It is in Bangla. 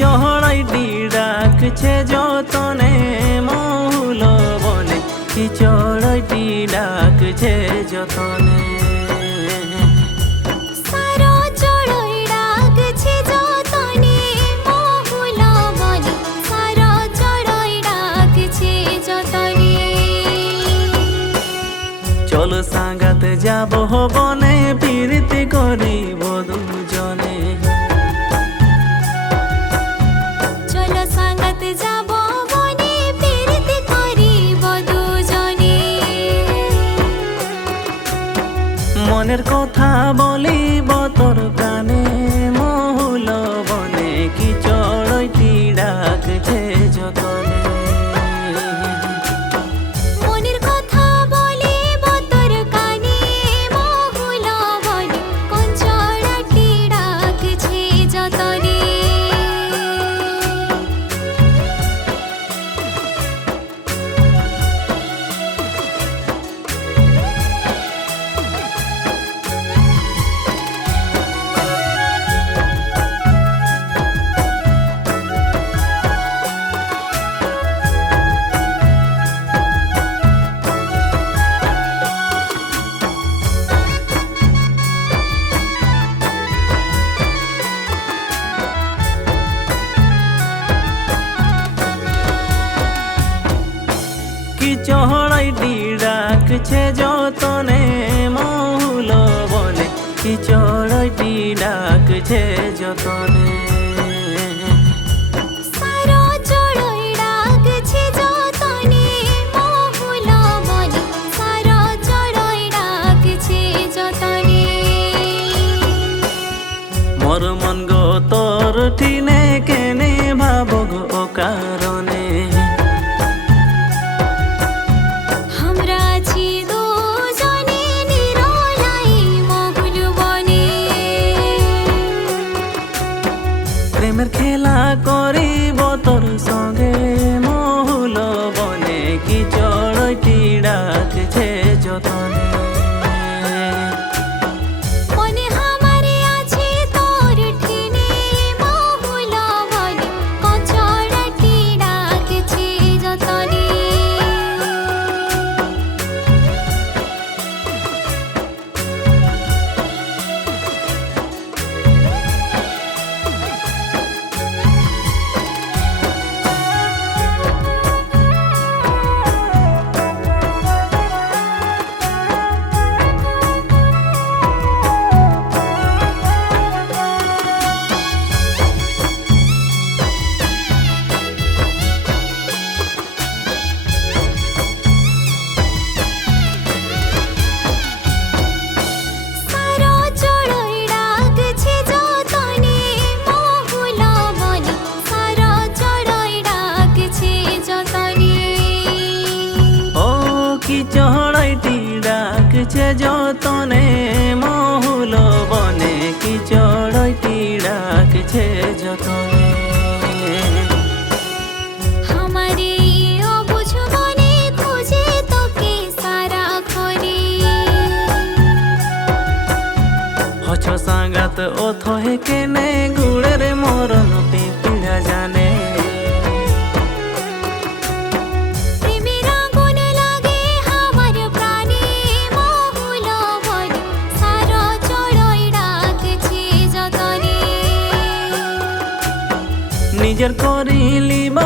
চড়াইটি ডাকছে যতনে মহুল বনে, কি চড়াইটি ডাকছে যতনে। চল সাঙ্গাত যাব বনে, প্রীতি করিব দুজনে। চল সাঙ্গাত যাব বনে, প্রীতি করিব দুজনে। মনের কথা বলিব তোর কানে মহুল বনে, কি চড়াইটি ডাকছে যতনে। চড়াইটি ডাকছে যতনে মহুল বনে, কি চড়াইটি ডাকছে যতনে। মোর মন গো তোর ঠিনে কেনে ভাব গো কারণে। প্রেমের খেলা করিব তোর সঙ্গে মহুল বনে, কি চড়াইটি ডাকছে যতনে। মনে আমারে আছে তোর ঠিনে মহুল বনে, চড়াইটি ডাকছে যতনে। চড়াইটি ডাকছে যতনে মহুল বনে, কি চড়াইটি ডাকছে যতনে। আমারে অবুঝ মনে খুঁজে তোকে সারাক্ষণে। হছ সাঙ্গাত ওথহে কেনে গুড়ের মরণ পিপিড়া জানে। নিজের করিলিব